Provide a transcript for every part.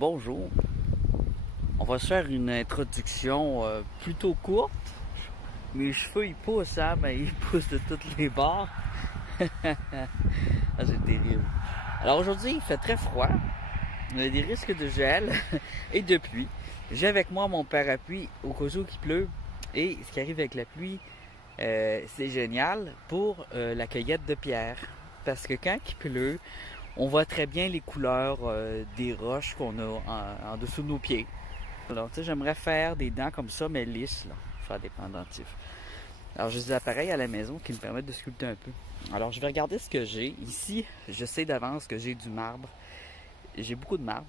bonjour. On va se faire une introduction plutôt courte. Mes cheveux ils poussent, hein, mais ils poussent de toutes les bords. Ah, c'est terrible. Alors aujourd'hui il fait très froid. On a des risques de gel et de pluie. J'ai avec moi mon parapluie au cas où il pleut. Et ce qui arrive avec la pluie, c'est génial pour la cueillette de pierres. Parce que quand il pleut, on voit très bien les couleurs des roches qu'on a en dessous de nos pieds. Alors, tu sais, j'aimerais faire des dents comme ça, mais lisses, là, faire des pendentifs. Alors, j'ai des appareils à la maison qui me permettent de sculpter un peu. Alors, je vais regarder ce que j'ai. Ici, je sais d'avance que j'ai du marbre. J'ai beaucoup de marbre.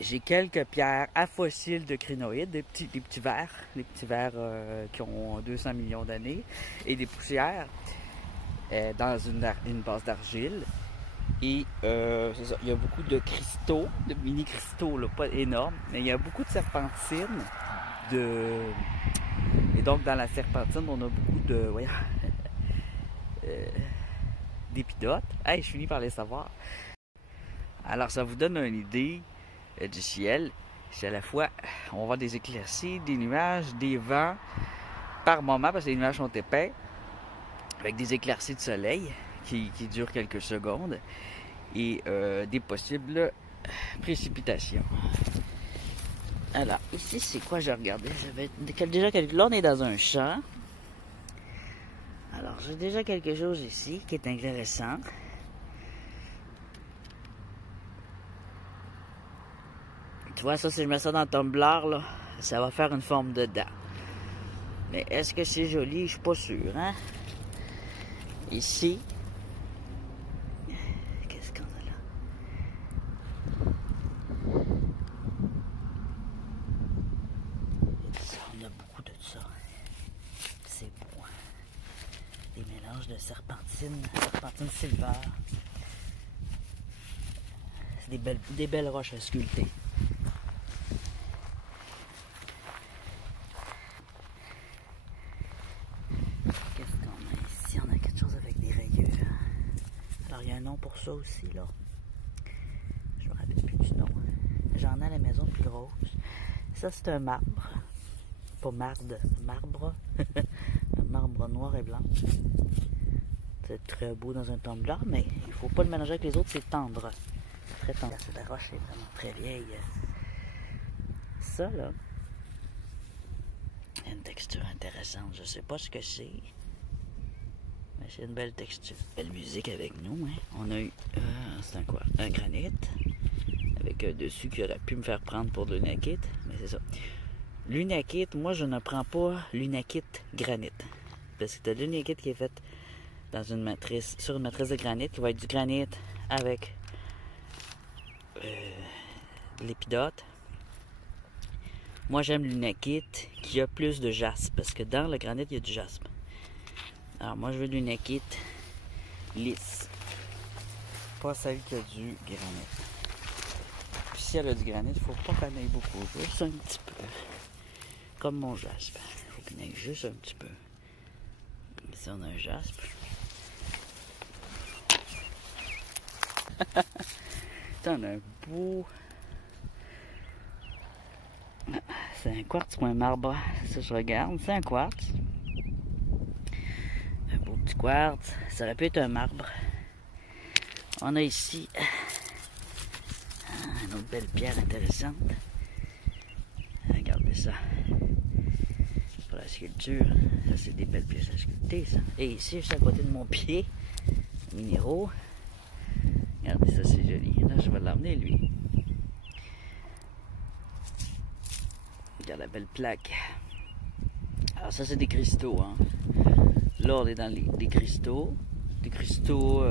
J'ai quelques pierres à fossiles de crinoïdes, des petits vers qui ont 200 millions d'années, et des poussières dans une base d'argile. Et c'est ça, il y a beaucoup de cristaux, de mini-cristaux, là, pas énormes, mais il y a beaucoup de serpentines. Et donc, dans la serpentine, on a beaucoup de... Voyons, d'épidotes. Hey, je finis par les savoir. Alors, ça vous donne une idée du ciel. C'est à la fois, on va voir des éclaircies, des nuages, des vents par moment, parce que les nuages sont épais, avec des éclaircies de soleil qui durent quelques secondes, et des possibles précipitations. Alors, ici, c'est quoi? Je regardais, j'avais déjà quelque... Là, on est dans un champ. Alors, j'ai déjà quelque chose ici qui est intéressant. Tu vois, ça, si je mets ça dans le tumbler, là, ça va faire une forme de dent. Mais est-ce que c'est joli? Je suis pas sûr, hein? Ici, qu'est-ce qu'on a là? On a beaucoup de ça. C'est beau, hein? Des mélanges de serpentine silver. C'est des belles roches à sculpter. Qu'est-ce qu'on a ici? On a quelque chose avec des rayures. Alors, il y a un nom pour ça aussi, là. Je me rappelle plus du nom. J'en ai à la maison plus grosse. Ça, c'est un marbre. Pas marbre. Un marbre noir et blanc. C'est très beau dans un tumbler, mais il faut pas le mélanger avec les autres, c'est tendre. Très tendre. La roche est vraiment très vieille. Ça, là, il y a une texture intéressante. Je sais pas ce que c'est. Mais c'est une belle texture. Belle musique avec nous, hein. On a eu, c'est quoi? Un granit. Avec un dessus qui aurait pu me faire prendre pour de l'unakite. Mais c'est ça. L'unakite, moi je ne prends pas l'unakite granit. Parce que tu as l'unakite qui est faite dans une matrice, sur une matrice de granit, qui va être du granit avec l'épidote. Moi j'aime l'unakite qui a plus de jaspe. Parce que dans le granit, il y a du jaspe. Alors moi je veux l'unakite lisse. Pas celle qui a du granit. Puis si elle a du granit, il faut pas qu'elle aille beaucoup. Juste un petit peu. Comme mon jaspe. Il faut qu'il aille juste un petit peu. Ici on a un jaspe. On a un beau... C'est un quartz ou un marbre? Ça je regarde. C'est un quartz. Un beau petit quartz. Ça aurait pu être un marbre. On a ici une autre belle pierre intéressante. Regardez ça. Pour la sculpture. Ça, c'est des belles pièces à sculpter, ça. Et ici, juste à côté de mon pied, minéraux. Regardez ça, c'est joli. Là, je vais l'emmener, lui. Regarde la belle plaque. Alors, ça, c'est des cristaux, hein. Là, on est dans des cristaux. Des cristaux...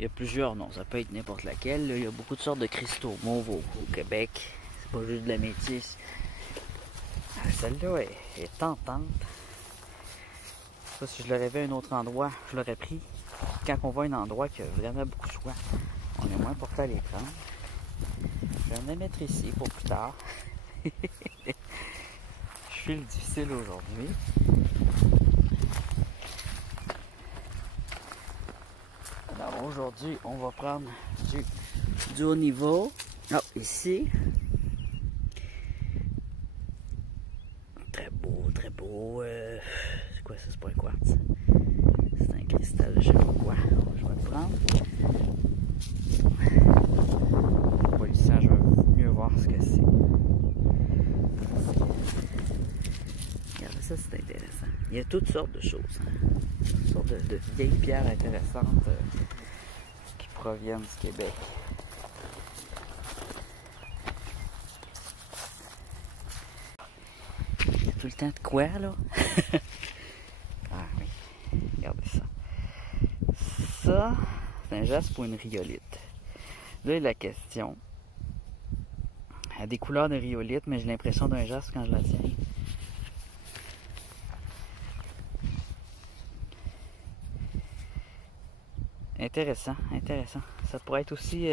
il y a plusieurs noms, ça peut être n'importe laquelle. Là, il y a beaucoup de sortes de cristaux mauves au Québec. C'est pas juste de la métisse. Celle-là est tentante. Ça, si je l'aurais vu à un autre endroit, je l'aurais pris. Quand on voit un endroit qui a vraiment beaucoup de choix, on est moins porté à les prendre. Je vais en mettre ici pour plus tard. Je suis le difficile aujourd'hui. Alors aujourd'hui, on va prendre du du haut niveau. Oh, ici. Très beau, très beau. C'est quoi ça? C'est pas un quartz. C'est un cristal, je sais pas quoi. Je vais le prendre. Pollution, je veux mieux voir ce que c'est. Regardez, ça c'est intéressant. Il y a toutes sortes de choses. Hein. Toutes sortes de vieilles pierres intéressantes qui proviennent du Québec. Il y a tout le temps de quoi là? Ah oui, regardez ça. Ça, c'est un jaspe ou une rhyolite. Là, la question. Elle a des couleurs de rhyolite, mais j'ai l'impression d'un jaspe quand je la tiens. Intéressant, intéressant. Ça pourrait être aussi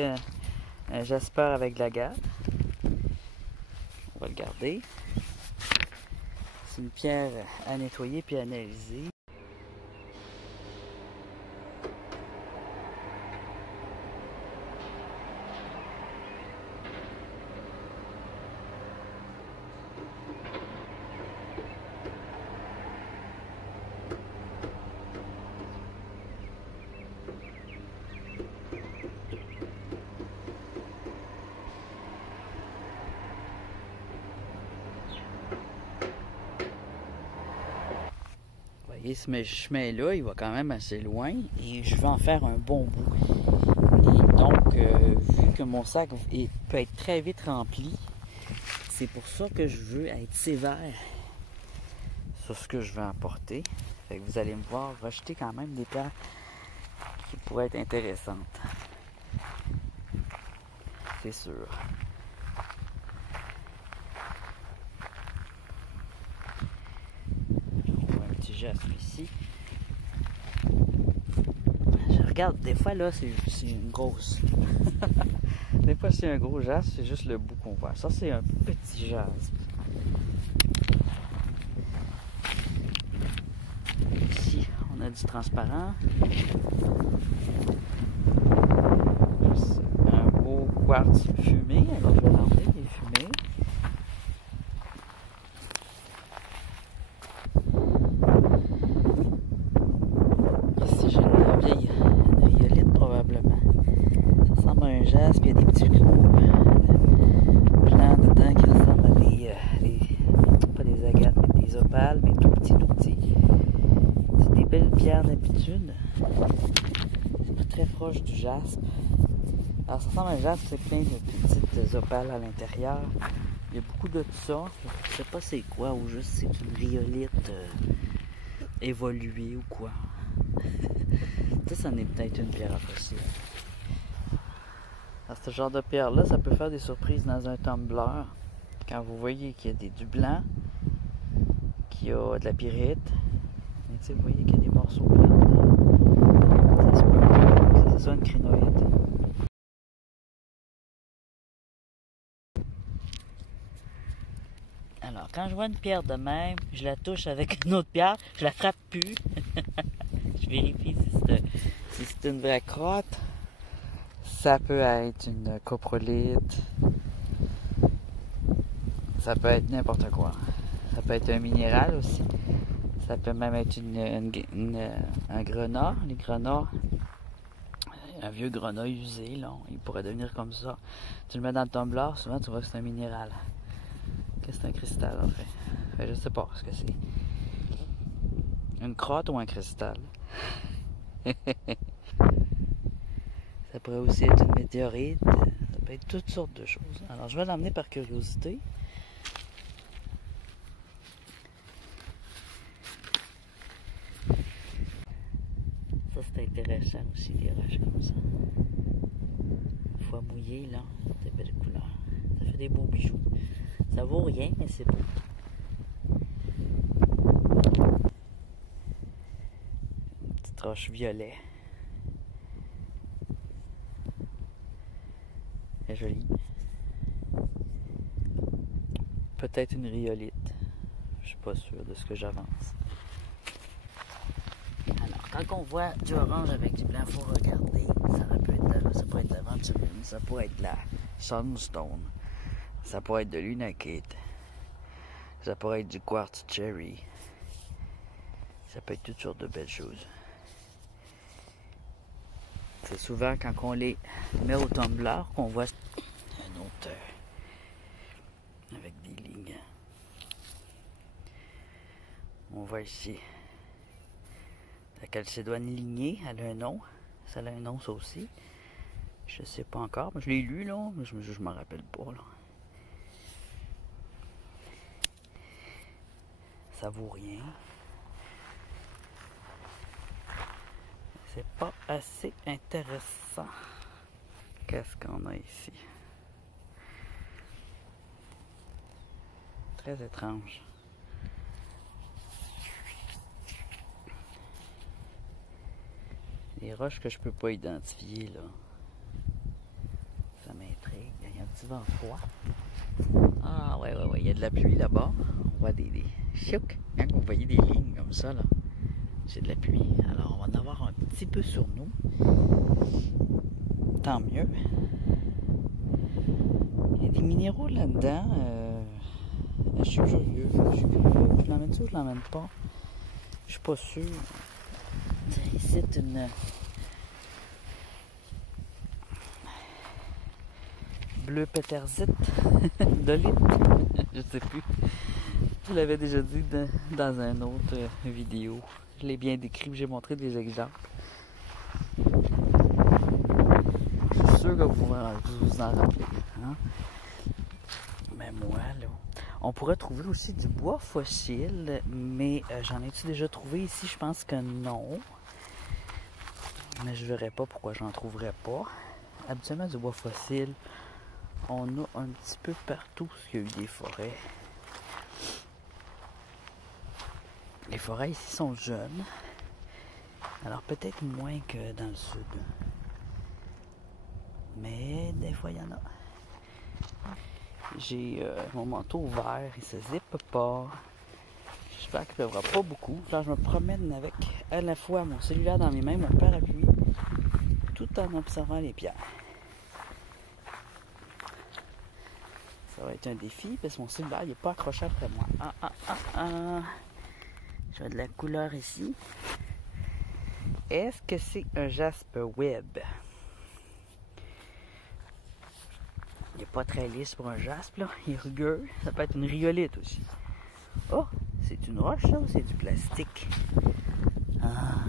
un jasper avec de l'agate. On va le garder. C'est une pierre à nettoyer puis à analyser. Et ce chemin-là, il va quand même assez loin et je vais en faire un bon bout. Et donc, vu que mon sac peut être très vite rempli, c'est pour ça que je veux être sévère sur ce que je vais emporter. Fait que vous allez me voir rejeter quand même des pierres qui pourraient être intéressantes. C'est sûr. Jaspe ici. Je regarde, des fois là c'est une grosse. Des fois c'est un gros jaspe, c'est juste le bout qu'on voit. Ça c'est un petit jaspe. Ici on a du transparent. Un beau quartz fumé, alors je vais l'enlever, il est fumé. Jaspe, il y a des petits trous blancs dedans qui ressemblent à pas des agates, mais des opales, mais tout petits. C'est des belles pierres d'habitude. C'est pas très proche du jaspe. Alors ça ressemble à un jaspe, c'est plein de petites opales à l'intérieur. Il y a beaucoup de ça. Je sais pas c'est quoi, ou juste c'est une rhyolite évoluée ou quoi. Ça en est peut-être une pierre fossile. Alors, ce genre de pierre-là, ça peut faire des surprises dans un tumbler. Quand vous voyez qu'il y a du blanc, qu'il y a de la pyrite, vous voyez qu'il y a des morceaux blancs dedans. Ça se peut que ce soit une crinoïde. Alors, quand je vois une pierre de même, je la touche avec une autre pierre, je la frappe plus. Je vérifie si c'est une vraie crotte. Ça peut être une coprolite. Ça peut être n'importe quoi. Ça peut être un minéral aussi. Ça peut même être un grenat. Les grenats, un vieux grenat usé, là, il pourrait devenir comme ça. Tu le mets dans le tumbler, souvent tu vois que c'est un minéral. Qu'est-ce que c'est un cristal en fait? Je sais pas ce que c'est. Une crotte ou un cristal? Ça pourrait aussi être une météorite. Ça peut être toutes sortes de choses. Alors, je vais l'emmener par curiosité. Ça, c'est intéressant aussi, les roches comme ça. Une fois mouillé, là, c'est de belles couleurs. Ça fait des beaux bijoux. Ça vaut rien, mais c'est beau. Une petite roche violet. Elle est jolie. Peut-être une rhyolite. Je suis pas sûr de ce que j'avance. Alors, quand on voit du orange avec du blanc, il faut regarder. Ça peut être ça pourrait être de l'aventurine, ça pourrait être de la sunstone, ça pourrait être de l'unakite, ça pourrait être du quartz cherry, ça peut être toutes sortes de belles choses. C'est souvent quand on les met au tumbler qu'on voit un autre avec des lignes. On voit ici la calcédoine lignée, elle a un nom. Ça a un nom, ça aussi. Je sais pas encore, mais je l'ai lu, là, mais je m'en rappelle pas, là. Ça vaut rien. C'est pas assez intéressant. Qu'est-ce qu'on a ici? Très étrange. Des roches que je peux pas identifier, là. Ça m'intrigue. Il y a un petit vent froid. Ah, ouais, il y a de la pluie là-bas. On voit des choucs. Quand vous voyez des lignes comme ça, là, c'est de la pluie. Alors, on va en avoir un petit peu sur nous. Tant mieux. Il y a des minéraux là-dedans. Je suis curieux. Je l'emmène ça ou je l'emmène pas? Je suis pas sûr. Ici, c'est une bleu pétersite, dolite, je sais plus. Je l'avais déjà dit dans un autre vidéo. Je l'ai bien décrit, j'ai montré des exemples. Je suis sûr que vous vous en rappelez. Hein? Mais moi, là, on pourrait trouver aussi du bois fossile, mais j'en ai-tu déjà trouvé ici? Je pense que non. Mais je verrais pas pourquoi j'en trouverais pas. Habituellement, du bois fossile, on a un petit peu partout parce qu'il y a eu des forêts. Les forêts ici sont jeunes. Alors peut-être moins que dans le sud. Mais des fois, il y en a. J'ai mon manteau vert, il se zippe pas. J'espère qu'il ne pleuvra pas beaucoup. Là, je me promène avec à la fois mon cellulaire dans mes mains, mon parapluie, tout en observant les pierres. Ça va être un défi parce que mon cellulaire n'est pas accroché après moi. Je vois de la couleur ici. Est-ce que c'est un jaspe web? Il n'est pas très lisse pour un jaspe, là. Il est rugueux. Ça peut être une rhyolite aussi. Oh! C'est une roche, ça, ou c'est du plastique? Ah!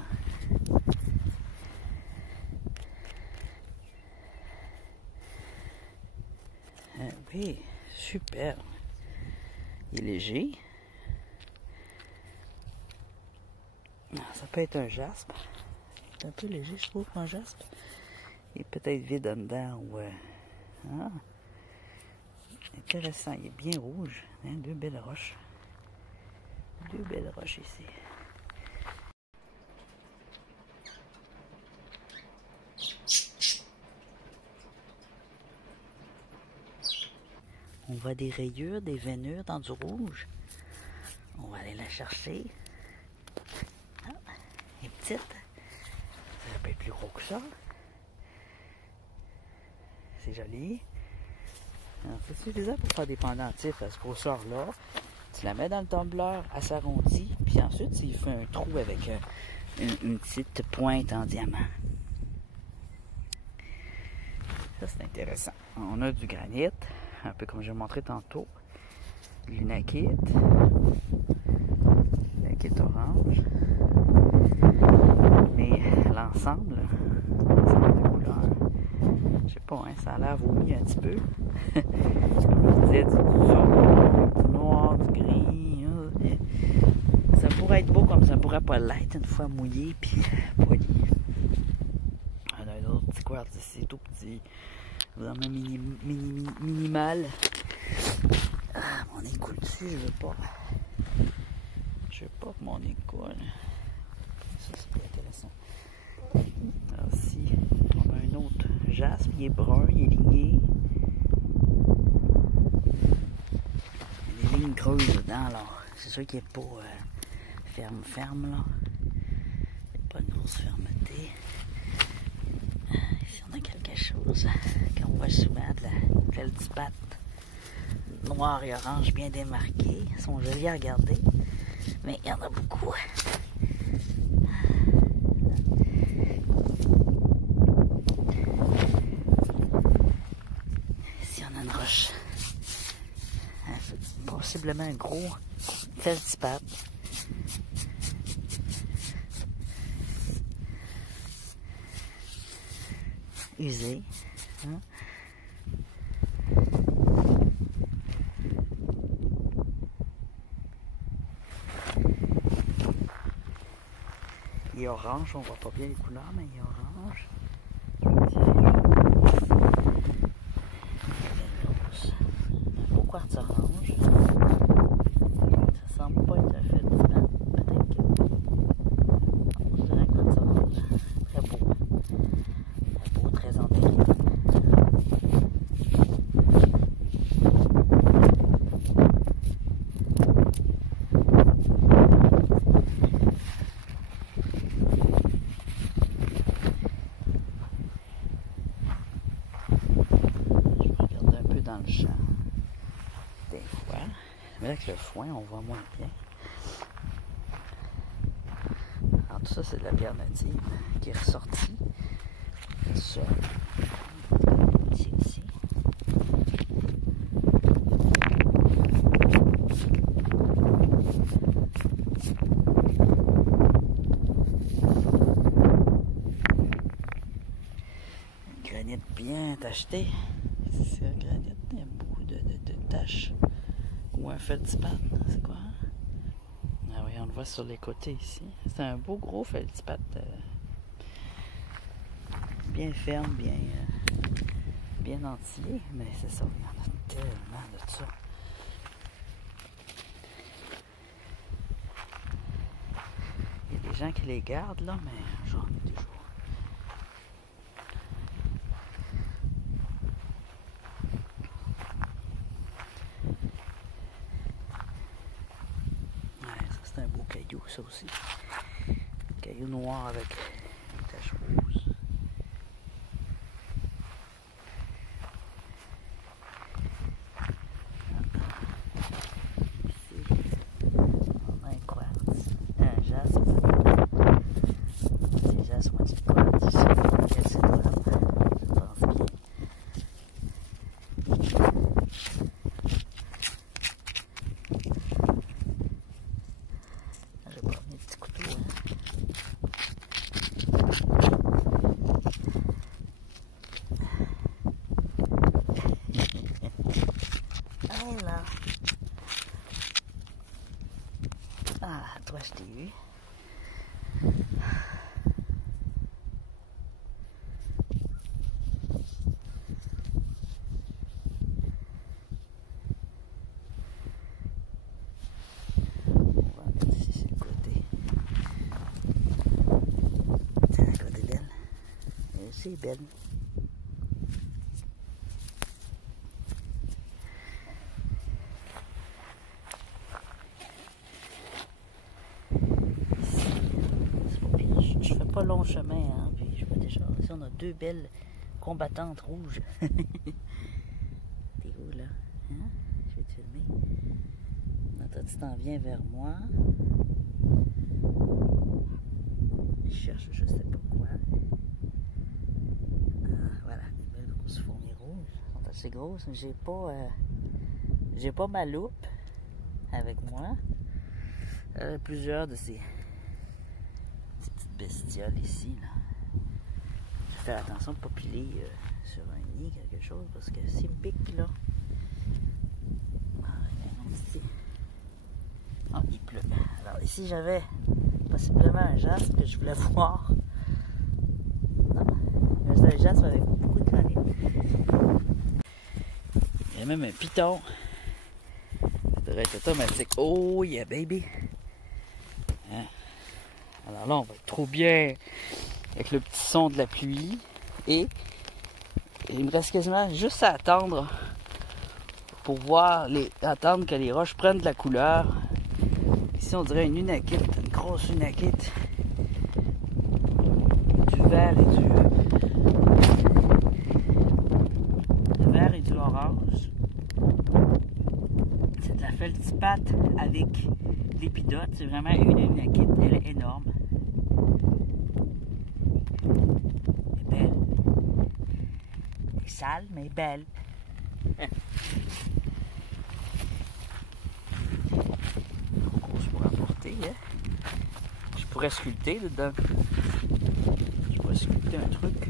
Oui, super. Il est léger. Ça peut être un jaspe. C'est un peu léger, je trouve, un jaspe. Il est peut-être vide en dedans. Ou, intéressant. Il est bien rouge. Hein? Deux belles roches. Deux belles roches ici. On voit des rayures, des veinures dans du rouge. On va aller la chercher. Ah, elle est petite. Ça peut être plus gros que ça. C'est joli. C'est suffisant pour faire des pendentifs à ce grosseur-là. Tu la mets dans le tumbler, elle s'arrondit, puis ensuite, il fait un trou avec une petite pointe en diamant. Ça, c'est intéressant. On a du granit, un peu comme j'ai montré tantôt. De l'unakite. L'unakite orange. Mais l'ensemble de couleurs, je sais pas, hein, ça a l'air vomi un petit peu. Comme je disais, du jaune, du noir, du gris. Ça pourrait être beau comme ça pourrait pas l'être une fois mouillé puis poigné. On a un autre petit quartz ici, tout petit, vraiment minimal. Ah, mon nez coule dessus, je veux pas. Je veux pas que mon nez coule. Ça, c'est pas intéressant. Alors ici, on a un autre jaspe, il est brun, il est ligné. Il y a des lignes creuses dedans, alors c'est sûr qu'il n'est pas ferme, là. Il n'y a pas une grosse fermeté. Ici, on a quelques rose qu'on voit souvent, de la feldspathe noir et orange bien démarqués. Ils sont jolis à regarder, mais il y en a beaucoup. Ici on a une roche, possiblement un gros feldspathe. Usé. Hein? Il est orange, on voit pas bien les couleurs, mais il est orange. Un beau quartz orange. Ça semble pas être un feldspathe. Peut-être que oui. C'est un quartz orange. Très beau. Très beau, très intelligent. Dans le champ, des fois, mais avec le foin, on voit moins bien. Alors tout ça, c'est de la pierre native qui est ressortie du sol. Ici. Un granit bien tacheté. C'est un granit, il y a beaucoup de taches. Ou un feldspathe, c'est quoi? Ah oui, on le voit sur les côtés ici. C'est un beau gros feldspathe. Bien ferme, bien entier. Mais c'est ça, il y en a tellement de ça. Il y a des gens qui les gardent là, mais j'en ai des jours. C'est un beau caillou, ça aussi. Caillou noir avec une tache rose. Ici, on a un quartz, un jaspe. C'est jaspe, moitié quartz. Quel c'est là? Je pense bien. J'ai pas mis de petit couteau, hein. Allez là. Ah, toi je t'ai eu. C'est belle. Je fais pas long chemin, hein, puis je vois déjà. Ici, on a deux belles combattantes rouges. T'es où là? Hein? Je vais te filmer. Attends, tu t'en viens vers moi. Je cherche, je sais pas quoi. Voilà, des belles grosses fourmis rouges. Elles sont assez grosses. J'ai pas ma loupe avec moi. Plusieurs de ces petites bestioles ici. Là. Je vais faire attention de ne pas piler sur un nid quelque chose parce que s'il me pique là. Ah, il pleut. Alors ici j'avais possiblement un jaspe que je voulais voir. Non, un jaspe avec beaucoup de granit. Il y a même un piton. Ça devrait être automatique. Oh yeah baby! Hein? Alors là on va être trop bien avec le petit son de la pluie. Et il me reste quasiment juste à attendre pour voir attendre que les roches prennent de la couleur. Ici on dirait une unakite, une grosse unakite. Du vert et pattes avec l'épidote. C'est vraiment une énakite. Elle est énorme. Elle est belle. Elle est sale, mais belle. Trop grosse pour apporter, hein? Je pourrais sculpter dedans. Je pourrais sculpter un truc.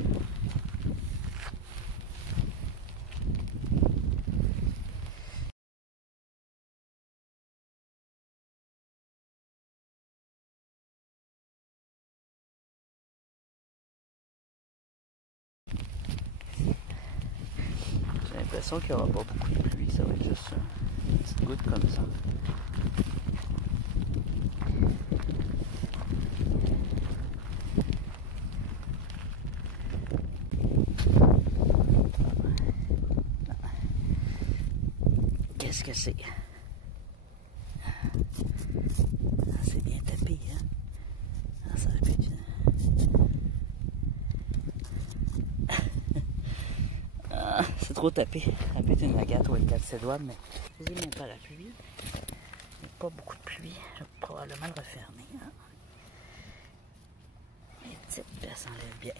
J'ai l'impression qu'il n'y aura pas beaucoup de pluie, ça va être juste une petite goutte comme ça. Qu'est-ce que c'est? C'est bien tapé, hein? Ah, ça répète. C'est trop tapé. Ça peut être une agate ou une calcédoine, mais j'ai mon parapluie. Il n'y a pas beaucoup de pluie. Je vais probablement le refermer. Hein? Les petites, elles s'enlèvent bien.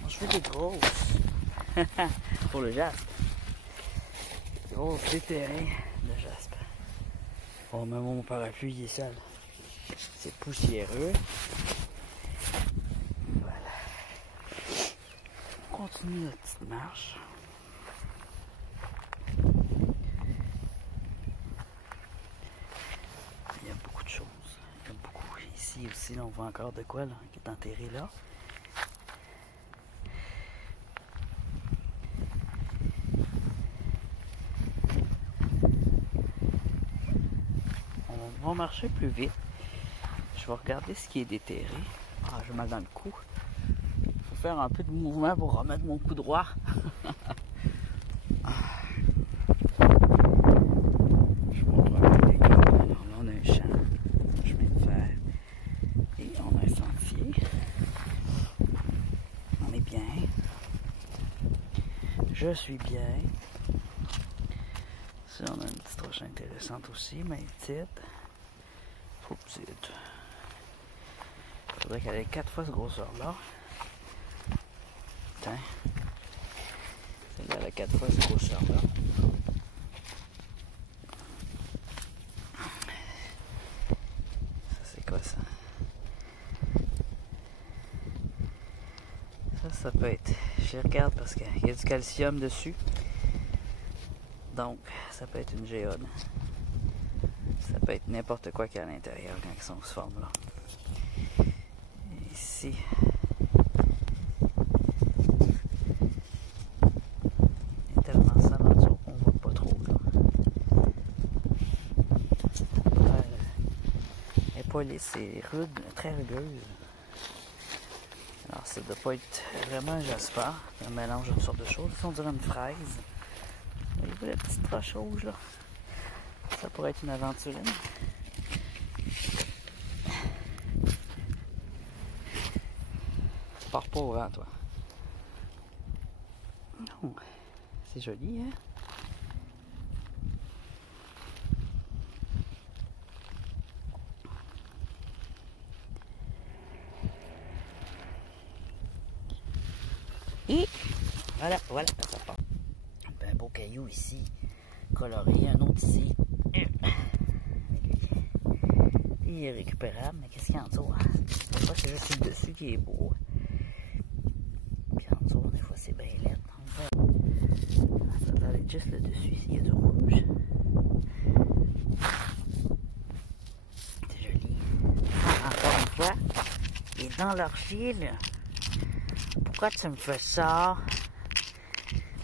Moi, je veux des grosses. Pour le jaspe. Grosses déterrées de jaspe. Oh, mais mon parapluie, il est sale. C'est poussiéreux. On continue notre petite marche. Il y a beaucoup de choses. Il y a beaucoup. Ici aussi, là, on voit encore de quoi là, qui est enterré là. On va marcher plus vite. Je vais regarder ce qui est déterré. Ah, j'ai mal dans le cou. Faut faire un peu de mouvement pour remettre mon cou droit. Je montre un peu les gars. Alors là, on a un champ, un chemin de fer et on a un sentier. On est bien. Je suis bien. Ça, on a une petite roche intéressante aussi, mais petite. Trop petite. Il faudrait qu'elle ait 4 fois ce grosseur-là. Tiens. Celle-là, elle a 4 fois ce grosseur-là. Ça, c'est quoi ça? Ça peut être... Je regarde parce qu'il y a du calcium dessus. Donc, ça peut être une géode. Ça peut être n'importe quoi qu'il y a à l'intérieur quand ils sont sous forme là. Ici. Il y a tellement ça dans le dessous qu'on voit pas trop là. Elle est pas lisse, c'est rude, très rugueuse. Alors ça doit pas être vraiment un jasper, un mélange de toutes sortes de choses. Ici on dirait une fraise. Voyez-vous la petite roche rouge là? Ça pourrait être une aventurine. Pars pas au vent, toi. Non. C'est joli, hein? Et voilà, voilà, ça part. Un beau caillou ici, coloré, un autre ici. Il est récupérable, mais qu'est-ce qu'il y a en dessous? Des fois, c'est juste le dessus qui est beau. Puis en dessous, des fois, c'est bien laid. Ça doit être juste le dessus ici, il y a du rouge. C'est joli. Encore une fois, il est dans l'argile. Pourquoi tu me fais ça?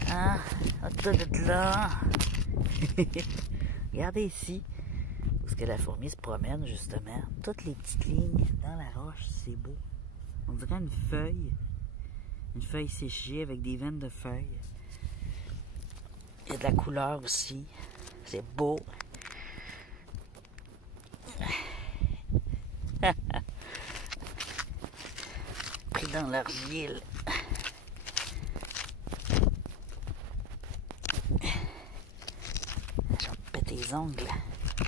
Hein? De là. Regardez ici. Où est-ce que la fourmi se promène, justement. Toutes les petites lignes dans la roche, c'est beau. On dirait une feuille. Une feuille séchée avec des veines de feuilles. Il y a de la couleur aussi. C'est beau. Pris dans l'argile. Je vais péter les les ongles,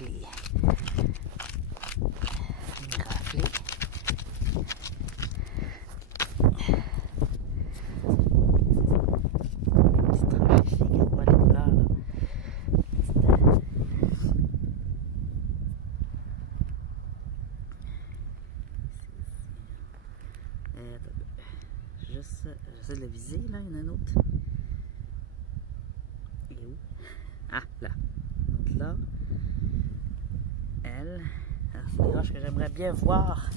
les raflés. Petite tranche ici, quand on voit les fleurs, là. J'essaie de le viser, là, il y en a un autre. Il est où? Ah, là. Donc là, elle. C'est des roches que j'aimerais bien voir.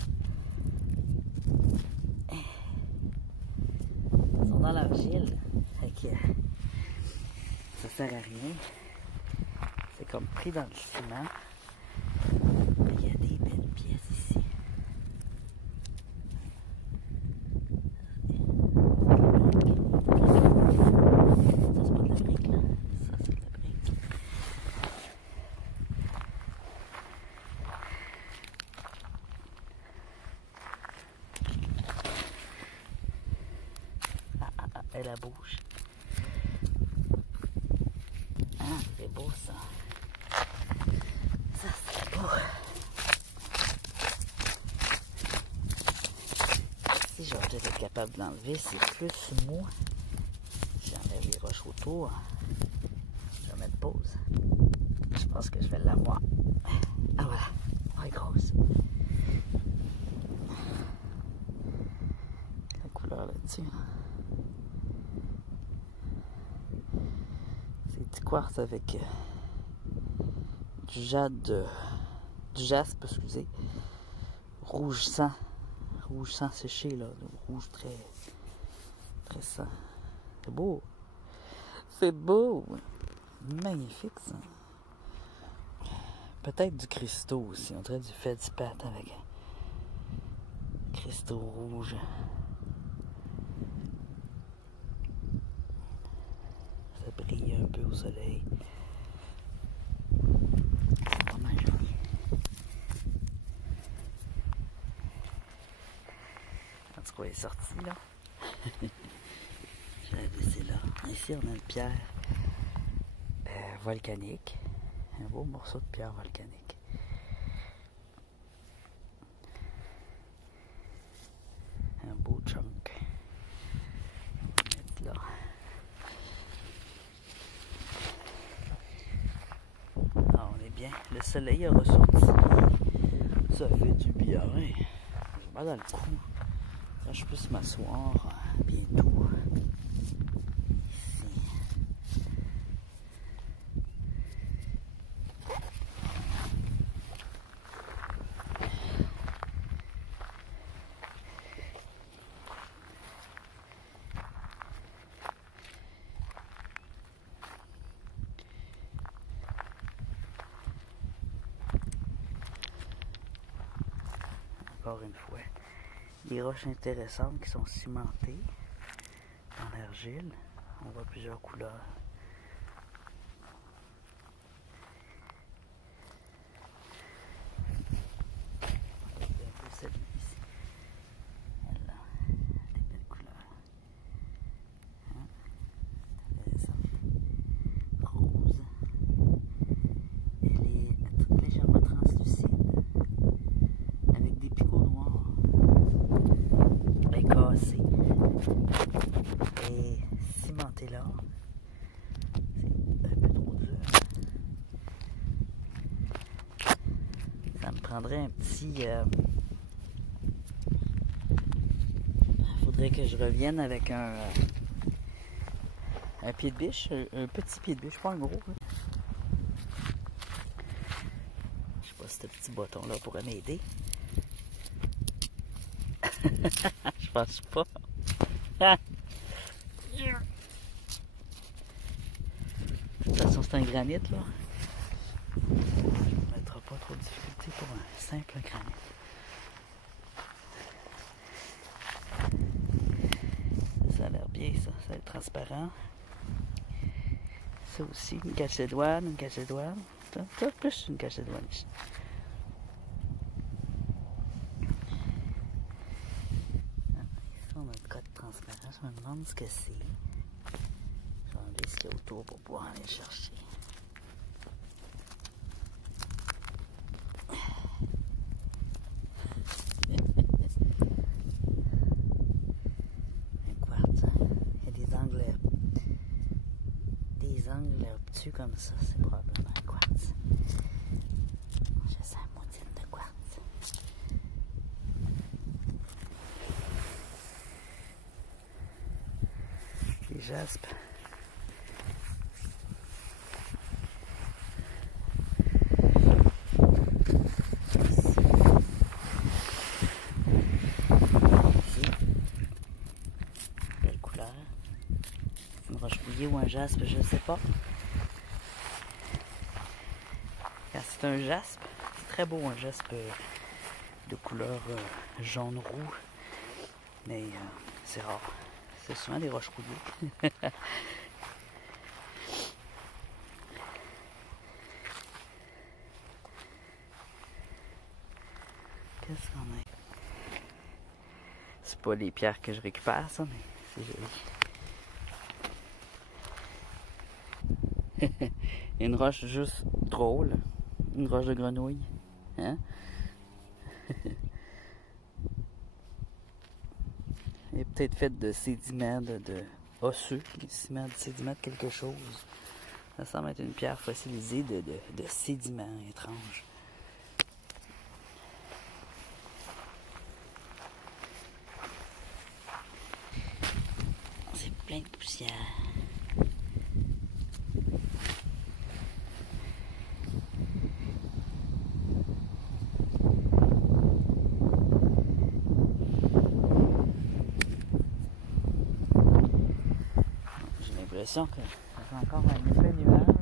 Elles sont dans l'argile. Fait que ça sert à rien. C'est comme pris dans le ciment. Il y a des belles pièces ici. Elle bouge. Ah, c'est beau ça. Ça, c'est beau. Si je vais peut-être être capable de l'enlever, c'est plus mou. J'enlève les roches autour. Je vais mettre pause. Je pense que je vais l'avoir. Ah voilà. Elle est grosse. La couleur là-dessus. Du quartz avec du jade, du jaspe, excusez, rouge sang séché là, le rouge très sang. C'est beau, magnifique ça. Peut-être du cristaux aussi, on dirait du feldspath avec cristaux rouges. Ça brille un peu au soleil. C'est vraiment joli. En tout cas, elle est sortie là. Je l'ai laissé là. Ici, on a une pierre volcanique. Un beau morceau de pierre volcanique. Un beau chunk. On va mettre là. Ah, on est bien. Le soleil a ressorti. Ça fait du bien. J'ai mal dans le cou. Là, je peux m'asseoir bientôt. Ici. Encore une fois, des roches intéressantes qui sont cimentées dans l'argile. On voit plusieurs couleurs. Un peu celle-là ici. Elle a des belles couleurs. Hein? Intéressant. Rose. Elle est légèrement translucide. Avec des picots noirs. Elle est cassée. Et cimentée là. C'est un peu trop dur. Ça me prendrait un petit... faudrait que je revienne avec un pied de biche, un petit pied de biche, pas un gros. Là. Je sais pas si ce petit bâton là pourrait m'aider. Je pense pas. De toute façon, c'est un granit là. On ne mettra pas trop de difficulté pour un simple granit. Ça a l'air bien ça, ça va être transparent. Ça aussi, une calcédoine. Ça, plus une calcédoine ici. Ici, on a le code transparent. Je me demande ce que c'est. Je vais enlever ce qu'il y a autour pour pouvoir aller chercher. pointu comme ça, c'est probablement un quartz. Je sens la moitié de quartz. Les jaspes. Belle couleur. Une roche bouillée ou un jaspe, je ne sais pas. Car c'est un jaspe, c'est très beau un jaspe de couleur jaune-roux. Mais c'est rare. C'est souvent des roches rouillées. Qu'est-ce qu'on a? C'est pas les pierres que je récupère, ça, mais c'est joli. Une roche juste drôle. Une roche de grenouille. Hein? Elle est peut-être faite de sédiments de osseux, des sédiments de quelque chose. Ça semble être une pierre fossilisée de sédiments étranges. C'est plein de poussière. J'ai l'impression que ça fait encore un épais nuage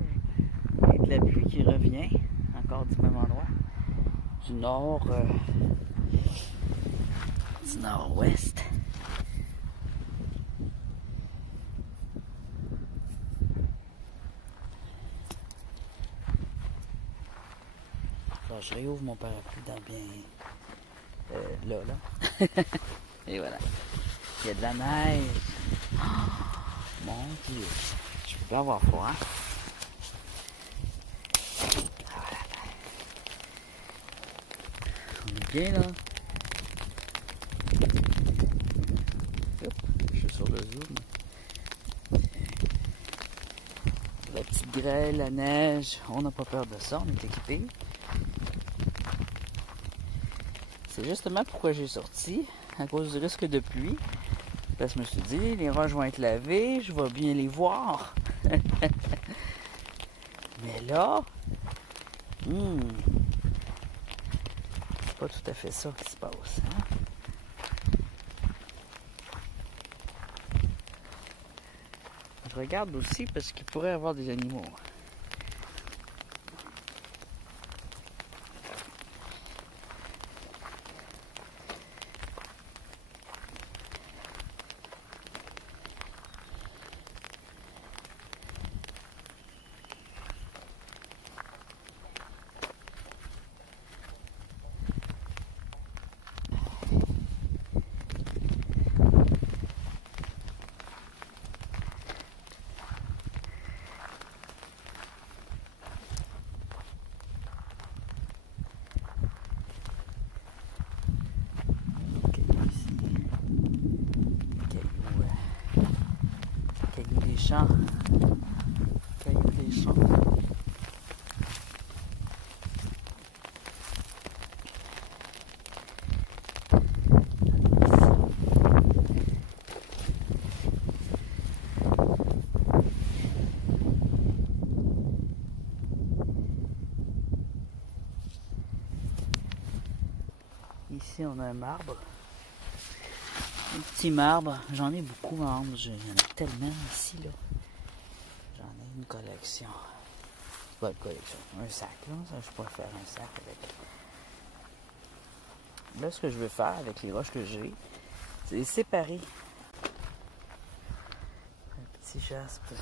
et de la pluie qui revient, encore du même endroit, du nord-ouest. Alors, je réouvre mon parapluie dans bien là. Et voilà. Il y a de la neige. Oh, mon Dieu. Je peux pas avoir froid. Voilà. On est bien là. Hop, je suis sur le zoom. La petite grêle, la neige, on n'a pas peur de ça, on est équipé. C'est justement pourquoi j'ai sorti, à cause du risque de pluie. Parce que je me suis dit, les roches vont être lavées, je vais bien les voir. Mais là, c'est pas tout à fait ça qui se passe. Hein? Je regarde aussi parce qu'il pourrait y avoir des animaux. Champs. Cailloux des champs. Ici on a un marbre. Un petit marbre. J'en ai beaucoup en marbre. Il y en a tellement ici là. J'en ai une collection. C'est pas une collection. Un sac là. Ça, je pourrais faire un sac avec. Là ce que je veux faire avec les roches que j'ai, c'est les séparer. Un petit jaspe.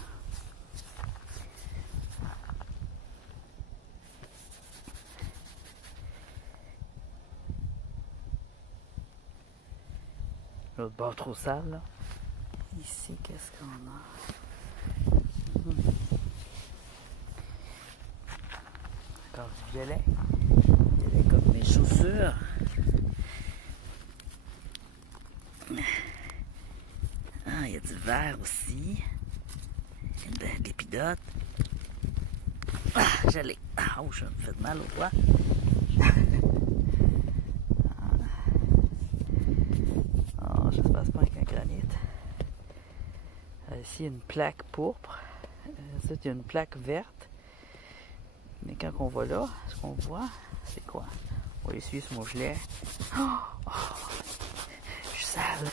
L'autre bord trop sale, là. Ici, qu'est-ce qu'on a? Encore du violet. Violet comme mes chaussures. Ah, il y a du vert aussi. Il y a de l'épidote. J'allais. Oh, je me fais mal au doigt. Oh, j'espère que c'est pas avec un granit. Ici, il y a une plaque pourpre. Ici, il y a une plaque verte. Mais quand on va là, ce qu'on voit, c'est quoi? On va essuyer sur mon gilet. Oh! Oh! Je suis sale.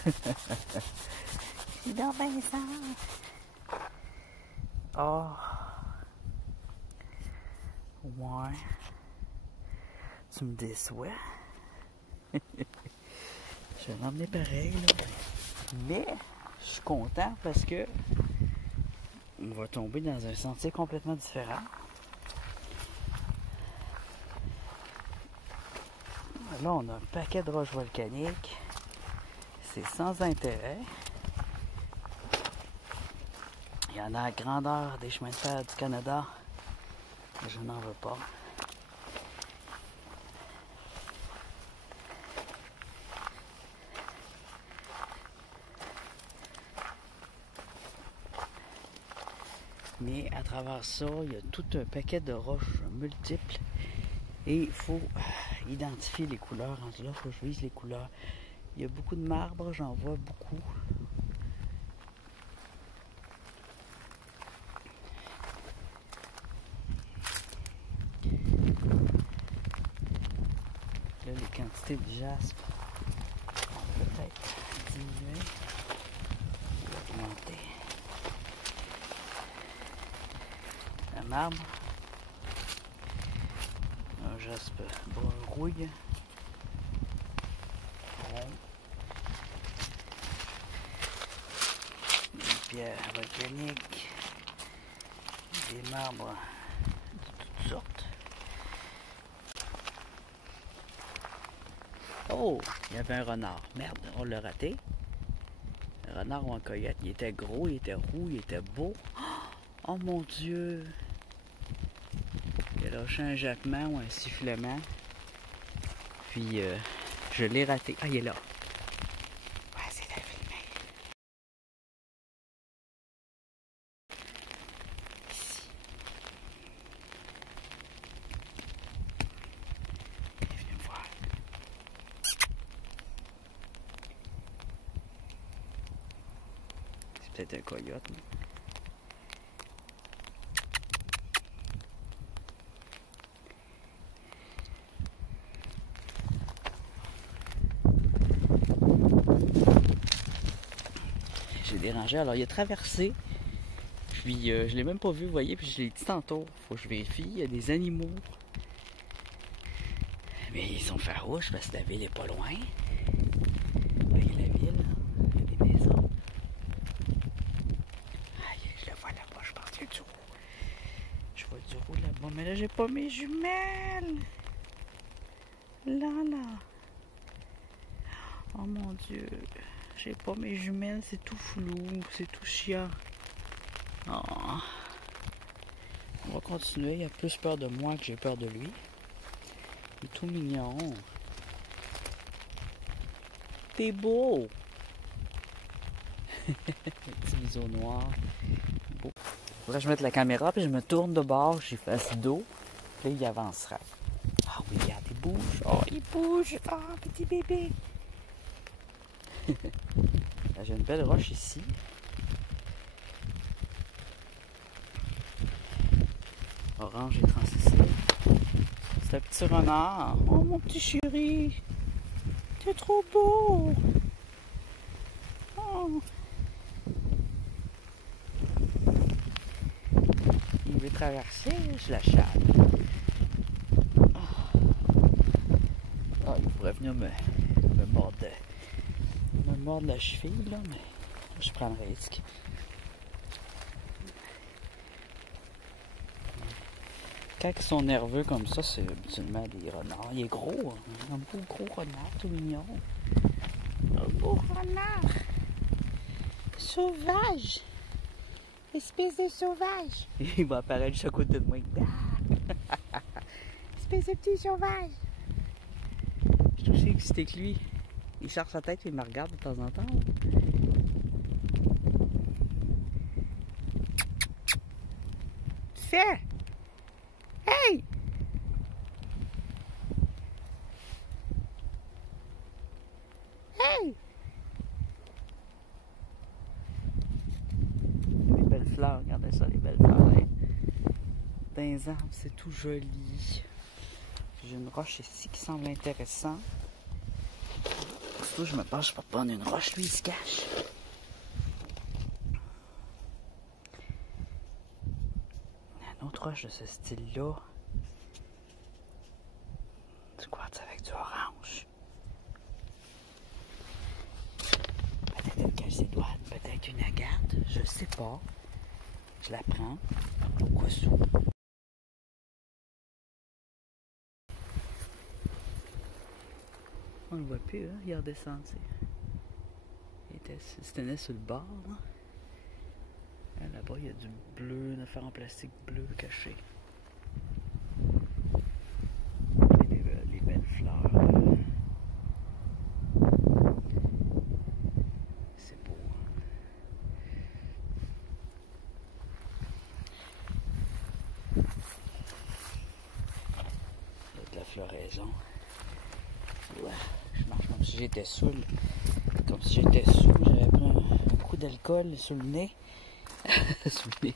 Je suis dans bien sale. Oh! Ouais. Tu me déçois. Je vais l'emmener pareil, là. Mais, je suis content parce que on va tomber dans un sentier complètement différent. Là, on a un paquet de roches volcaniques. C'est sans intérêt. Il y en a à grandeur des chemins de fer du Canada. Je n'en veux pas. Mais à travers ça, il y a tout un paquet de roches multiples. Et il faut identifier les couleurs. En tout cas, il faut que je vise les couleurs. Il y a beaucoup de marbre, j'en vois beaucoup. Là, les quantités de jaspe vont peut-être diminuer ou augmenter. Le marbre, un jaspe brun rouille, rond, une pierre volcanique, des marbres de toutes sortes. Oh, il y avait un renard. Merde, on l'a raté. Un renard ou un coyote. Il était gros, il était roux, il était beau. Oh mon Dieu! Il a lâché un jappement ou un sifflement. Puis, je l'ai raté. Ah, il est là. Ouais, c'est la filmé. Ici. Viens me voir. C'est peut-être un coyote. Mais... j'ai dérangé. Alors, il a traversé. Puis, je l'ai même pas vu, vous voyez. Puis, je l'ai dit tantôt. Faut que je vérifie. Il y a des animaux. Mais ils sont farouches parce que la ville est pas loin. Vous voyez la ville. Il y a des maisons. Aïe, je le vois là-bas. Je pense qu'il y a du roux. Je vois du roux là-bas. Mais là, j'ai pas mes jumelles. Là, là. Oh mon Dieu. J'ai pas mes jumelles. C'est tout flou. C'est tout chiant. Oh. On va continuer. Il a plus peur de moi que j'ai peur de lui. Il est tout mignon. T'es beau. Petit museau noir. Beau. Faudrait que je mette la caméra puis je me tourne de bord. J'y fasse dos. Puis là, il avancera. Ah oui, regarde, il bouge. Oh, il bouge. Oh, petit bébé. J'ai une belle roche ici. Orange et transissé. C'est un petit renard. Oh mon petit chéri. T'es trop beau. Oh. Il veut traverser, je la chatte. Oh, il pourrait venir me mordre la cheville là, mais je prends le risque. Quand ils sont nerveux comme ça, c'est habituellement des renards. Il est gros, hein? Un beau gros renard, tout mignon. Un beau renard. Sauvage. Espèce de sauvage. Il va apparaître juste à côté de moi. Espèce de petit sauvage. Je suis aussi excité que lui. Il cherche sa tête et il me regarde de temps en temps. Fais! fleurs. Regardez ça, les belles fleurs. Hein? Dans les arbres, c'est tout joli. J'ai une roche ici qui semble intéressante. Surtout, je me penche pour prendre une roche. Lui, il se cache. Une autre roche de ce style-là. Du quartz avec du orange. Peut-être une calcédoine, peut-être une agate. Je sais pas. Je la prends. Pourquoi ça? On le voit plus, hein? Il est redescendu. C'était sur le bord. Là-bas, il y a du bleu, une affaire en plastique bleu caché. Les belles fleurs. C'est beau. Il y a de la floraison. Ouais, je marche comme si j'étais saoul. Comme si j'étais saoul, j'avais pris un coup d'alcool sur le nez. Sur le nez.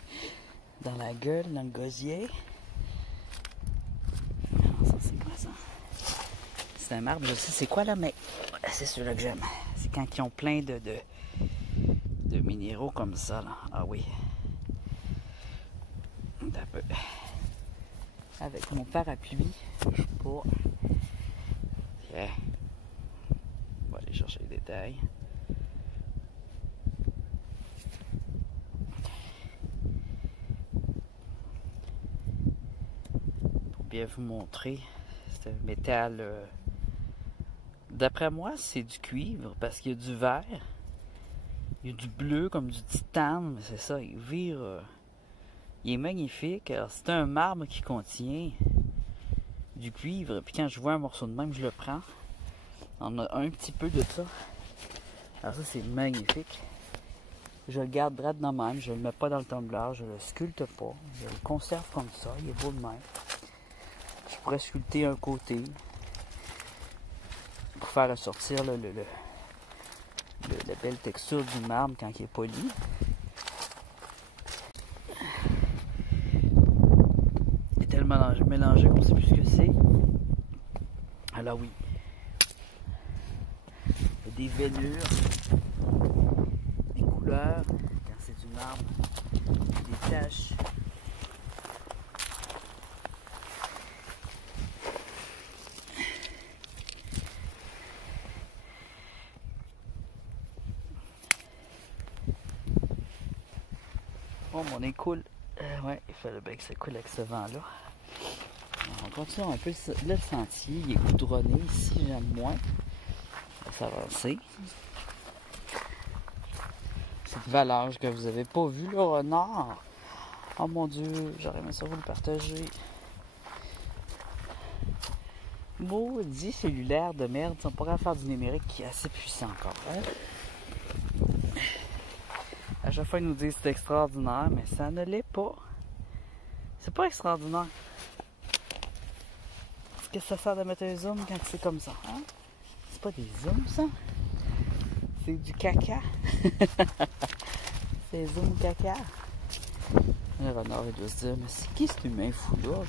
Dans la gueule, dans le gosier. Non, ça c'est quoi ça? C'est un marbre, je sais c'est quoi là, mais c'est celui-là que j'aime. C'est quand ils ont plein de minéraux comme ça là. Ah oui. Un peu. Avec mon parapluie, je peux. Yeah. On va aller chercher les détails. Pour bien vous montrer, c'est un métal. D'après moi, c'est du cuivre parce qu'il y a du vert. Il y a du bleu comme du titane, mais c'est ça, il vire. Il est magnifique. Alors, c'est un marbre qui contient du cuivre. Puis quand je vois un morceau de même, je le prends. On a un petit peu de ça. Alors ça, c'est magnifique. Je le garde droit de même. Je le mets pas dans le tumbler. Je le sculpte pas. Je le conserve comme ça. Il est beau de même. Je pourrais sculpter un côté pour faire ressortir la belle texture du marbre quand il est poli. Il est tellement mélangé qu'on ne sait plus ce que c'est. Alors oui. Il y a des veinures, des couleurs, quand c'est du marbre, des taches. Oh, mon nez coule. Ouais, il fallait bien que ça coule avec ce vent-là. On continue un peu le sentier. Il est goudronné ici, j'aime moins. On va s'avancer. Cette valage que vous n'avez pas vue, le renard. Oh mon Dieu, j'aurais aimé ça vous le partager. Maudit cellulaire de merde. On pourrait faire du numérique qui est assez puissant encore. Hein? À chaque fois, ils nous disent que c'est extraordinaire, mais ça ne l'est pas. C'est pas extraordinaire. Est-ce que ça sert de mettre un zoom quand c'est comme ça? Hein? C'est pas des zooms, ça? C'est du caca. C'est zoom caca. Le renard, il doit se dire, mais c'est qui cet humain fou-là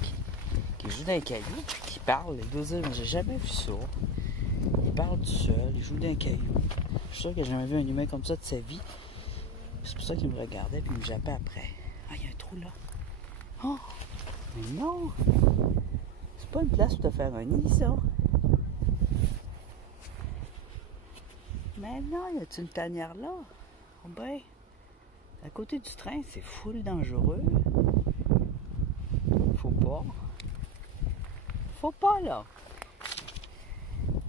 qui joue dans les cailloux puis qui parle? Il doit se dire, mais j'ai jamais vu ça. Il parle tout seul, il joue dans les cailloux. Je suis sûr qu'il n'a jamais vu un humain comme ça de sa vie. C'est pour ça qu'il me regardait et il me jappait après. Ah, il y a un trou là. Oh! Mais non! C'est pas une place pour te faire un nid, ça. Mais non, y a-t-il une tanière là? Oh ben, à côté du train, c'est full dangereux. Faut pas. Faut pas, là.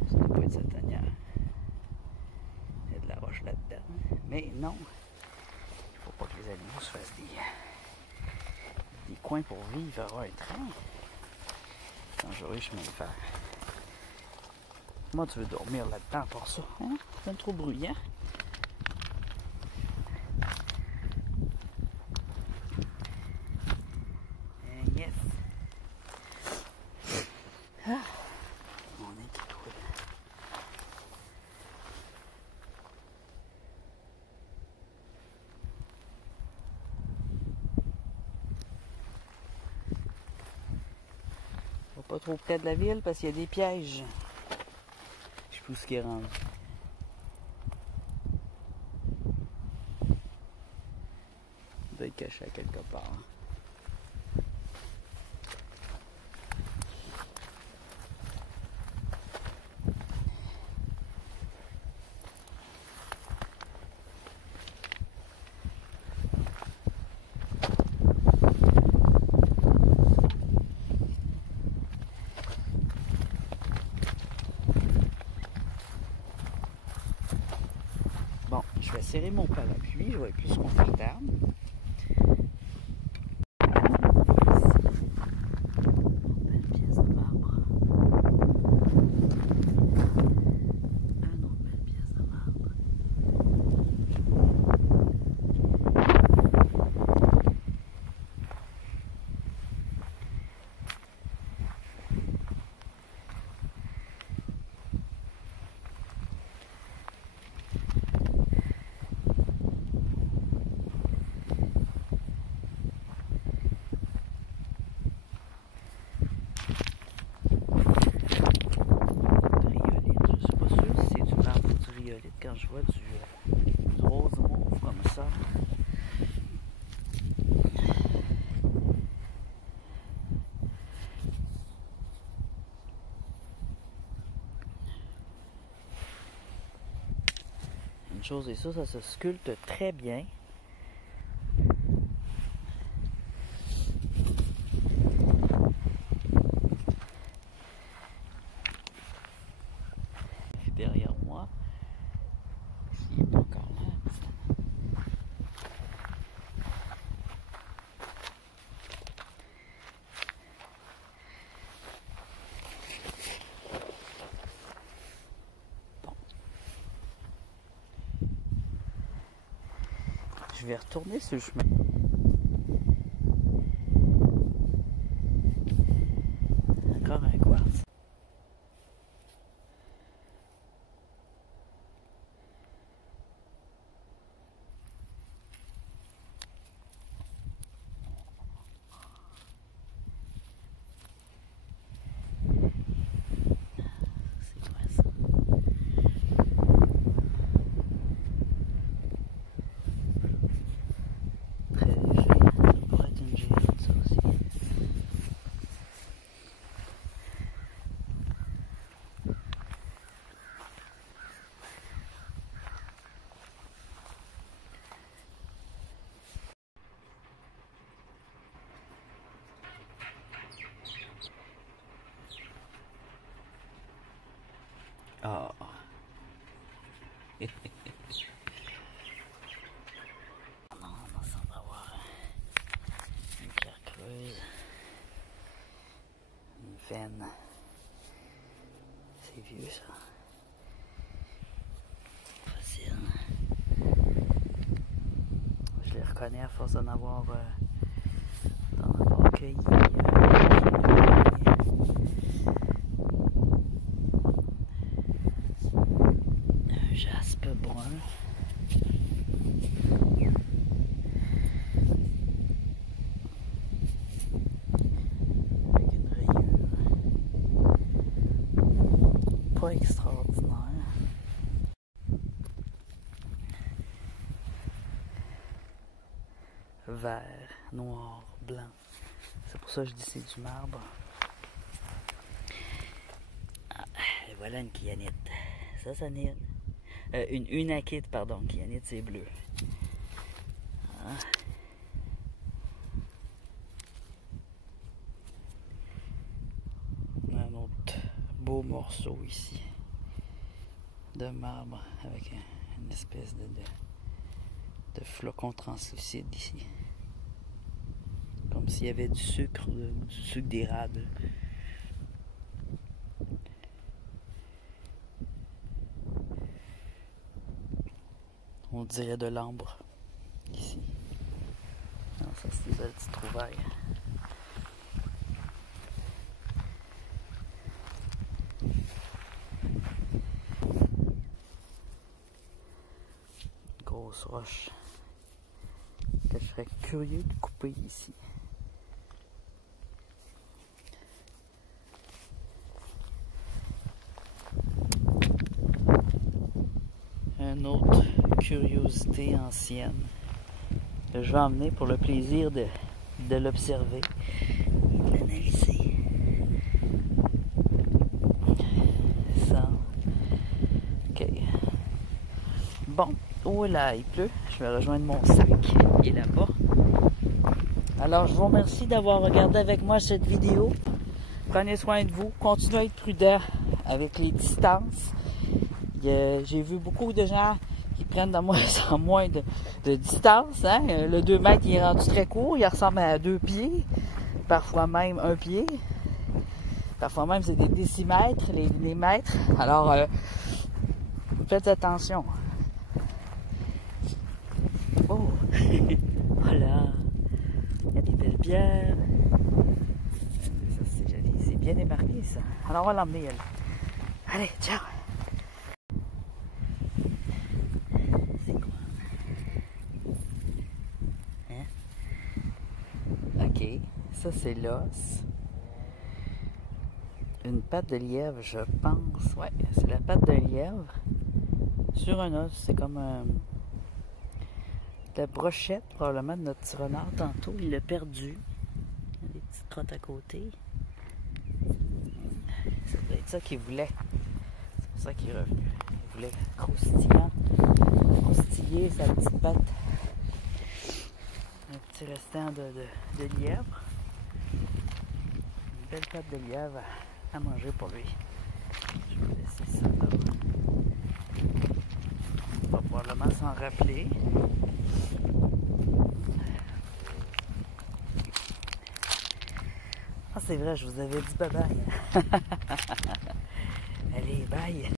Ça doit pas être cette tanière. Il y a de la roche là-dedans. Mais non. Il faut pas que les animaux se fassent des coins pour vivre à un train. Dangereux, je vais le faire. Comment tu veux dormir là-dedans pour ça? Hein? C'est trop bruyant. Yes. Ah, mon nez qui coule. Pas trop près de la ville parce qu'il y a des pièges. Je sais plus où ce qui est rendu. Il doit être caché à quelque part. Bon, je vais serrer mon parapluie, je vais être plus confortable. Belle pièce de marbre. Un autre belle pièce de marbre. Quand je vois du rose mauve comme ça. Une chose est sûre, ça se sculpte très bien. Derrière moi, il est encore là. Bon. Je vais retourner sur le chemin. Encore un quartz. Ah. Non, on semble avoir une pierre creuse, une veine. C'est vieux ça. Facile. Je les reconnais à force d'en avoir cueilli. Un jaspe brun. Avec une rayure. Pas extraordinaire. Vert, noir, blanc. C'est pour ça que je dis c'est du marbre. Ah, et voilà une kyanite. Ça, ça n'est une akite, pardon. Kyanite, c'est bleu. Ah. Un autre beau morceau ici de marbre avec une espèce de flocon translucide ici. Comme s'il y avait du sucre d'érable. On dirait de l'ambre ici. Non, ça c'est des belles petites trouvailles. Grosse roche que je serais curieux de couper ici. curiosité ancienne que je vais emmener pour le plaisir de l'observer et de l'analyser. Ça. OK. Bon, oh là, il pleut. Je vais rejoindre mon sac qui est là-bas. Alors, je vous remercie d'avoir regardé avec moi cette vidéo. Prenez soin de vous. Continuez à être prudent avec les distances. J'ai vu beaucoup de gens qui prennent de moins en moins de distance. Hein? Le 2 mètres il est rendu très court. Il ressemble à 2 pieds. Parfois même 1 pied. Parfois même c'est des décimètres, les mètres. Alors, faites attention. Oh! Voilà! Il y a des belles bières. Ça, c'est joli. C'est bien démarqué, ça. Alors, on va l'emmener, elle. Allez, ciao! C'est quoi? Hein? OK. Ça, c'est l'os. Une patte de lièvre, je pense. Ouais, c'est la patte de lièvre. Sur un os. C'est comme la brochette, probablement, de notre petit renard tantôt. Il l'a perdu. Il y a des petites crottes à côté. Ça doit être ça qu'il voulait. C'est pour ça qu'il est revenu. Il voulait croustiller sa petite patte. Un petit restant de lièvre. Une belle patte de lièvre à manger pour lui. Je vais laisser ça là. Il va probablement s'en rappeler. Ah, c'est vrai, je vous avais dit bye bye. Allez, bye.